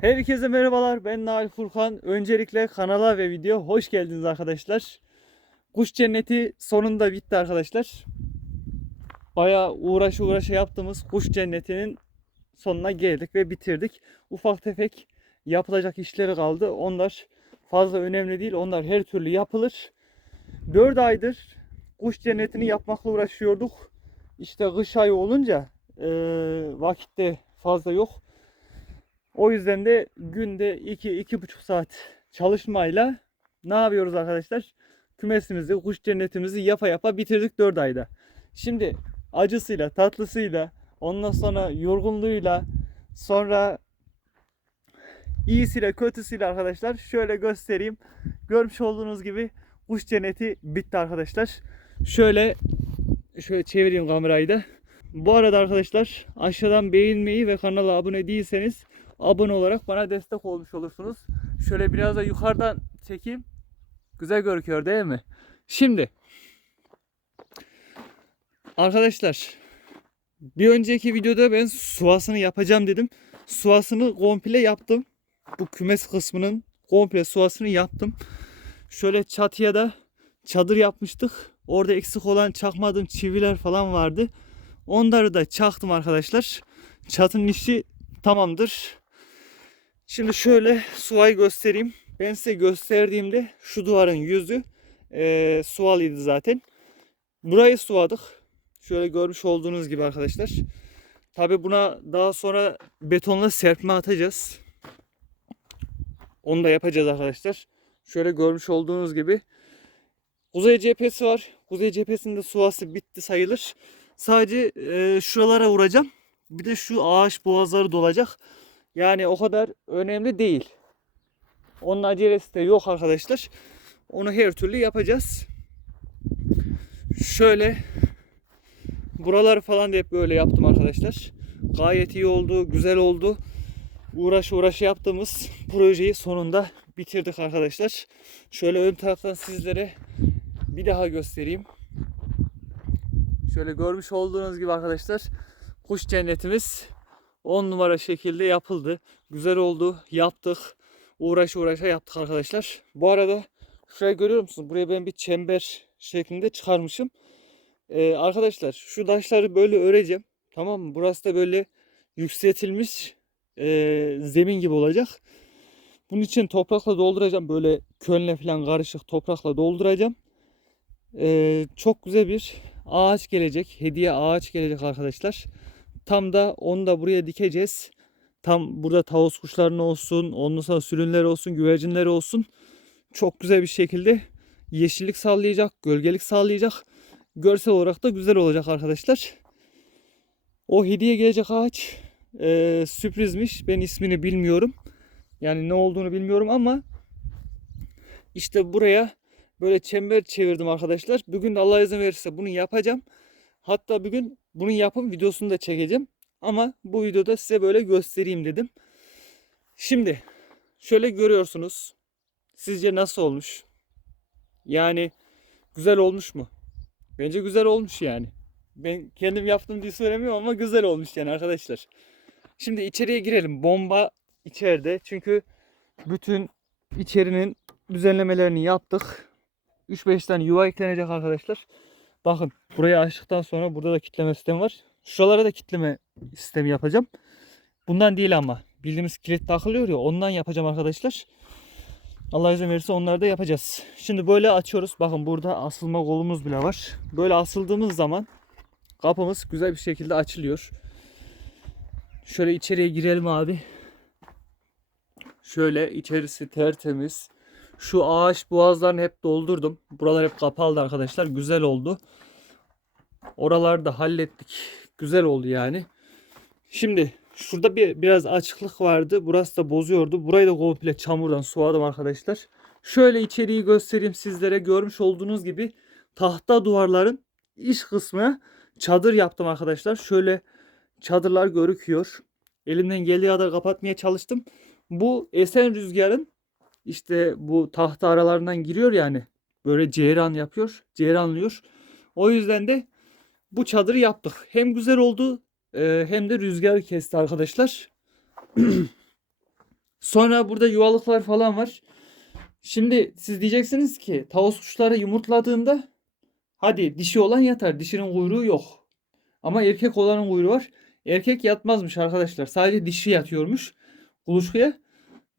Herkese merhabalar. Ben Nail Furkan. Öncelikle kanala ve video hoş geldiniz arkadaşlar. Kuş cenneti sonunda bitti arkadaşlar. Bayağı uğraş uğraşa yaptığımız kuş cennetinin sonuna geldik ve bitirdik. Ufak tefek yapılacak işleri kaldı. Onlar fazla önemli değil. Onlar her türlü yapılır. 4 aydır kuş cennetini yapmakla uğraşıyorduk. İşte kış ayı olunca eee vakitte fazla yok. O yüzden de günde 2-2,5 saat çalışmayla ne yapıyoruz arkadaşlar? Kümesimizi, kuş cennetimizi yapa yapa bitirdik 4 ayda. Şimdi acısıyla, tatlısıyla, ondan sonra yorgunluğuyla, sonra iyisiyle, kötüsüyle arkadaşlar şöyle göstereyim. Görmüş olduğunuz gibi kuş cenneti bitti arkadaşlar. Şöyle şöyle çevireyim kamerayı da. Bu arada arkadaşlar aşağıdan beğenmeyi ve kanala abone değilseniz abone olarak bana destek olmuş olursunuz. Şöyle biraz da yukarıdan çekeyim. Güzel görünüyor değil mi? Şimdi arkadaşlar bir önceki videoda ben suasını yapacağım dedim. Suasını komple yaptım. Bu kümes kısmının komple suasını yaptım. Şöyle çatıya da çadır yapmıştık. Orada eksik olan çakmadığım çiviler falan vardı. Onları da çaktım arkadaşlar. Çatının işi tamamdır. Şimdi şöyle suvayı göstereyim. Ben size gösterdiğimde şu duvarın yüzü e, suvalıydı zaten. Burayı suvadık. Şöyle görmüş olduğunuz gibi arkadaşlar. Tabi buna daha sonra betonla serpme atacağız. Onu da yapacağız arkadaşlar. Şöyle görmüş olduğunuz gibi. Kuzey cephesi var. Kuzey cephesinde suvası bitti sayılır. Sadece e, şuralara vuracağım. Bir de şu ağaç boğazları dolacak. Yani o kadar önemli değil. Onun acelesi de yok arkadaşlar. Onu her türlü yapacağız. Şöyle buraları falan da hep böyle yaptım arkadaşlar. Gayet iyi oldu, güzel oldu. Uğraş uğraş yaptığımız projeyi sonunda bitirdik arkadaşlar. Şöyle ön taraftan sizlere bir daha göstereyim. Şöyle görmüş olduğunuz gibi arkadaşlar kuş cennetimiz 10 numara şekilde yapıldı. Güzel oldu. Yaptık. Uğraş uğraşa yaptık arkadaşlar. Bu arada şurayı görüyor musunuz? Buraya ben bir çember şeklinde çıkarmışım. Ee, arkadaşlar şu taşları böyle öreceğim. Tamam mı? Burası da böyle yükseltilmiş e, zemin gibi olacak. Bunun için toprakla dolduracağım. Böyle könle falan karışık toprakla dolduracağım. Ee, çok güzel bir ağaç gelecek. Hediye ağaç gelecek arkadaşlar. Tam da onu da buraya dikeceğiz. Tam burada tavus kuşlarına olsun, ondan sonra sürünler olsun, güvercinler olsun. Çok güzel bir şekilde yeşillik sağlayacak, gölgelik sağlayacak. Görsel olarak da güzel olacak arkadaşlar. O hediye gelecek ağaç e, sürprizmiş. Ben ismini bilmiyorum. Yani ne olduğunu bilmiyorum ama işte buraya böyle çember çevirdim arkadaşlar. Bugün de Allah izin verirse bunu yapacağım. Hatta bugün bunun yapım videosunu da çekeceğim. Ama bu videoda size böyle göstereyim dedim. Şimdi şöyle görüyorsunuz. Sizce nasıl olmuş? Yani güzel olmuş mu? Bence güzel olmuş yani. Ben kendim yaptım diye söylemiyorum ama güzel olmuş yani arkadaşlar. Şimdi içeriye girelim. Bomba içeride. Çünkü bütün içerinin düzenlemelerini yaptık. 3-5 tane yuva eklenecek arkadaşlar. Bakın burayı açtıktan sonra burada da kitleme sistemi var. Şuralara da kitleme sistemi yapacağım. Bundan değil ama. Bildiğimiz kilit takılıyor ya ondan yapacağım arkadaşlar. Allah izin verirse onları da yapacağız. Şimdi böyle açıyoruz. Bakın burada asılma kolumuz bile var. Böyle asıldığımız zaman kapımız güzel bir şekilde açılıyor. Şöyle içeriye girelim abi. Şöyle içerisi tertemiz. Şu ağaç boğazlarını hep doldurdum. Buralar hep kapalı arkadaşlar. Güzel oldu. Oraları da hallettik. Güzel oldu yani. Şimdi şurada bir biraz açıklık vardı. Burası da bozuyordu. Burayı da komple çamurdan suladım arkadaşlar. Şöyle içeriği göstereyim sizlere. Görmüş olduğunuz gibi tahta duvarların iç kısmı çadır yaptım arkadaşlar. Şöyle çadırlar görüküyor. Elimden geldiği kadar kapatmaya çalıştım. Bu esen rüzgarın işte bu tahta aralarından giriyor yani. Böyle ceyran yapıyor. Ceyranlıyor. O yüzden de bu çadırı yaptık. Hem güzel oldu e, hem de rüzgar kesti arkadaşlar. Sonra burada yuvalıklar falan var. Şimdi siz diyeceksiniz ki tavus kuşları yumurtladığında hadi dişi olan yatar. Dişinin kuyruğu yok. Ama erkek olanın kuyruğu var. Erkek yatmazmış arkadaşlar. Sadece dişi yatıyormuş. Kuluçkaya.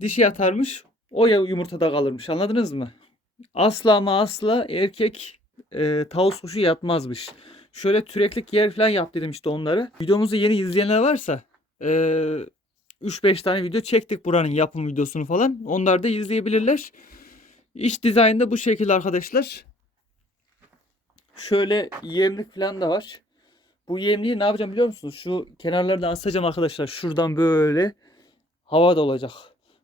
Dişi yatarmış. O yumurtada kalırmış. Anladınız mı? Asla ama asla erkek e, tavus kuşu yatmazmış. Şöyle türeklik yer falan yap dedim işte onları. Videomuzu yeni izleyenler varsa e, 3-5 tane video çektik buranın yapım videosunu falan. Onlar da izleyebilirler. İç dizayn da bu şekilde arkadaşlar. Şöyle yemlik falan da var. Bu yemliği ne yapacağım biliyor musunuz? Şu kenarlardan asacağım arkadaşlar. Şuradan böyle hava da olacak.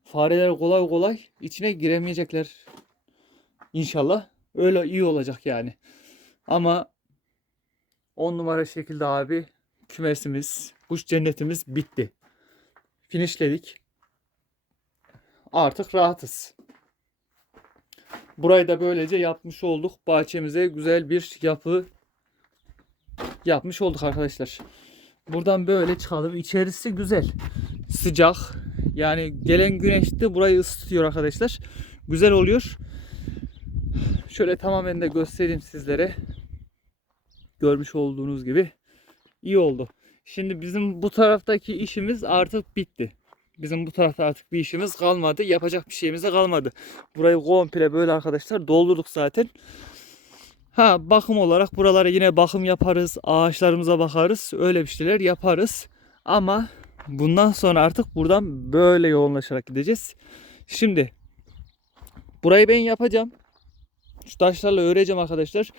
Fareler kolay kolay içine giremeyecekler. İnşallah. Öyle iyi olacak yani. Ama 10 numara şekilde abi kümesimiz, kuş cennetimiz bitti. Finişledik. Artık rahatız. Burayı da böylece yapmış olduk. Bahçemize güzel bir yapı yapmış olduk arkadaşlar. Buradan böyle çıkalım. İçerisi güzel. Sıcak. Yani gelen güneş de burayı ısıtıyor arkadaşlar. Güzel oluyor. Şöyle tamamen de göstereyim sizlere. Görmüş olduğunuz gibi iyi oldu. Şimdi bizim bu taraftaki işimiz artık bitti. Bizim bu tarafta artık bir işimiz kalmadı. Yapacak bir şeyimiz de kalmadı. Burayı komple böyle arkadaşlar doldurduk zaten. Ha bakım olarak buralara yine bakım yaparız. Ağaçlarımıza bakarız. Öyle bir şeyler yaparız. Ama bundan sonra artık buradan böyle yoğunlaşarak gideceğiz. Şimdi burayı ben yapacağım. Şu taşlarla öreceğim arkadaşlar.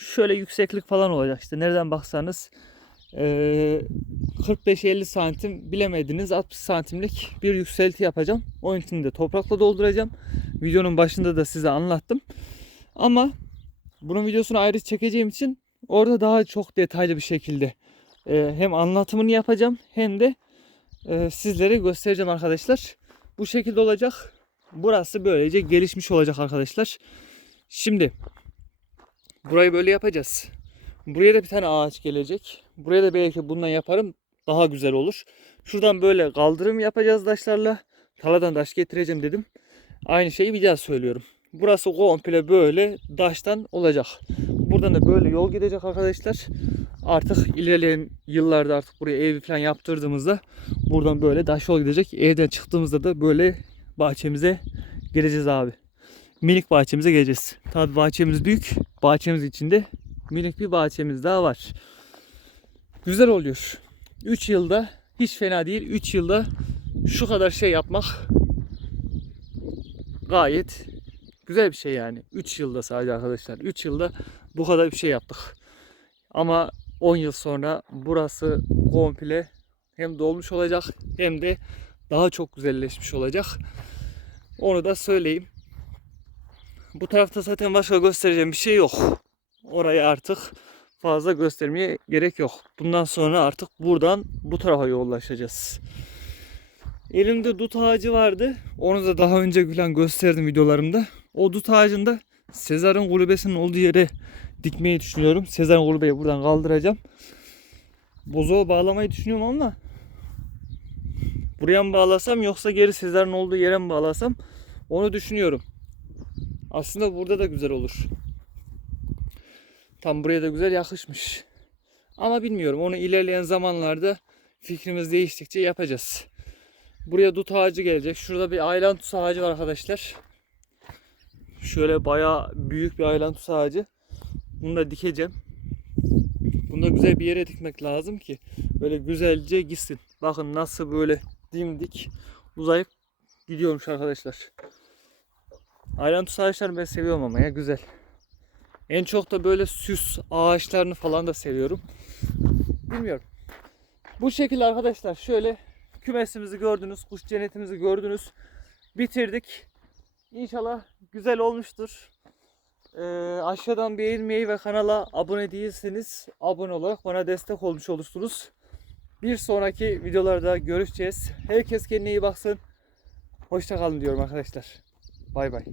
Şöyle yükseklik falan olacak işte. Nereden baksanız eee, 45-50 santim bilemediniz 60 santimlik bir yükselti yapacağım. Onun için de toprakla dolduracağım. Videonun başında da size anlattım. Ama bunun videosunu ayrı çekeceğim için orada daha çok detaylı bir şekilde e, hem anlatımını yapacağım hem de e, sizlere göstereceğim arkadaşlar. Bu şekilde olacak. Burası böylece gelişmiş olacak arkadaşlar. Şimdi burayı böyle yapacağız. Buraya da bir tane ağaç gelecek. Buraya da belki bundan yaparım. Daha güzel olur. Şuradan böyle kaldırım yapacağız taşlarla. Taladan taş getireceğim dedim. Aynı şeyi bir daha söylüyorum. Burası komple böyle taştan olacak. Buradan da böyle yol gidecek arkadaşlar. Artık ilerleyen yıllarda artık buraya ev falan yaptırdığımızda buradan böyle taş yol gidecek. Evden çıktığımızda da böyle bahçemize geleceğiz abi. Minik bahçemize geleceğiz. Tabii bahçemiz büyük. Bahçemiz içinde minik bir bahçemiz daha var. Güzel oluyor. 3 yılda hiç fena değil. 3 yılda şu kadar şey yapmak gayet güzel bir şey yani. 3 yılda sadece arkadaşlar. 3 yılda bu kadar bir şey yaptık. Ama 10 yıl sonra burası komple hem dolmuş olacak hem de daha çok güzelleşmiş olacak. Onu da söyleyeyim. Bu tarafta zaten başka göstereceğim bir şey yok. Orayı artık fazla göstermeye gerek yok. Bundan sonra artık buradan bu tarafa yollaşacağız. Elimde dut ağacı vardı. Onu da daha önce falan gösterdim videolarımda. O dut ağacında Sezar'ın kulübesinin olduğu yere dikmeyi düşünüyorum. Sezar'ın kulübeyi buradan kaldıracağım. Bozoğu bağlamayı düşünüyorum ama buraya mı bağlasam yoksa geri Sezar'ın olduğu yere mi bağlasam onu düşünüyorum. Aslında burada da güzel olur. Tam buraya da güzel yakışmış. Ama bilmiyorum onu ilerleyen zamanlarda fikrimiz değiştikçe yapacağız. Buraya dut ağacı gelecek. Şurada bir aylantus ağacı var arkadaşlar. Şöyle bayağı büyük bir aylantus ağacı. Bunu da dikeceğim. Bunu da güzel bir yere dikmek lazım ki böyle güzelce gitsin. Bakın nasıl böyle dimdik uzayıp gidiyormuş arkadaşlar. Aylantus ağaçlarını ben seviyorum ama ya güzel. En çok da böyle süs ağaçlarını falan da seviyorum. Bilmiyorum. Bu şekilde arkadaşlar şöyle kümesimizi gördünüz, kuş cennetimizi gördünüz. Bitirdik. İnşallah güzel olmuştur. Ee, aşağıdan beğenmeyi ve kanala abone değilseniz abone olarak bana destek olmuş olursunuz. Bir sonraki videolarda görüşeceğiz. Herkes kendine iyi baksın. Hoşçakalın diyorum arkadaşlar. Bay bay.